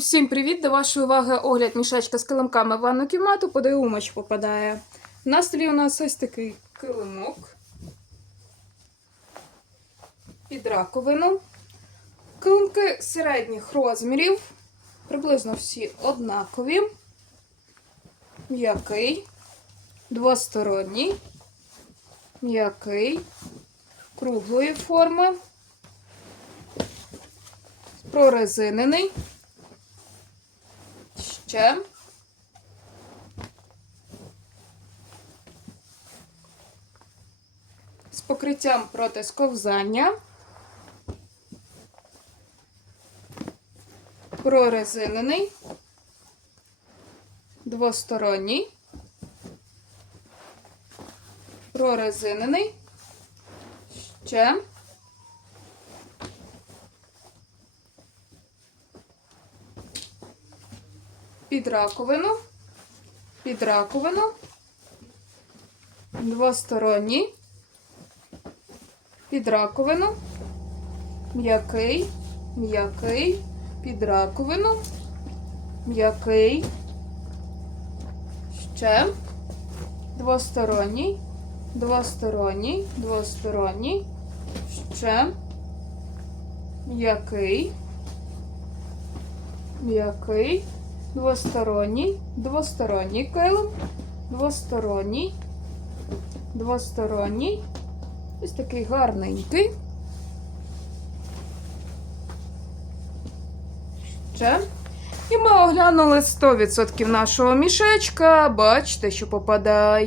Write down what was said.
Усім привіт! До вашої уваги огляд мішечка з килимками в ванну кімнату, подиумач попадає. На столі у нас ось такий килимок під раковину. Килимки середніх розмірів, приблизно всі однакові, м'який, двосторонній, м'який, круглої форми, прорезинений. Ще. З покриттям проти сковзання. Прорезинений. Двосторонній. Прорезинений. Ще. Під раковину, під раковину, двосторонній, під раковину, м'який, м'який, під раковину, м'який, ще, двосторонній, двосторонній, двосторонній, ще, м'який, м'який, двосторонній, двосторонній килим, двосторонній, двосторонній. Ось такий гарненький. Ще. І ми оглянули 100% нашого мішечка. Бачите, що попадає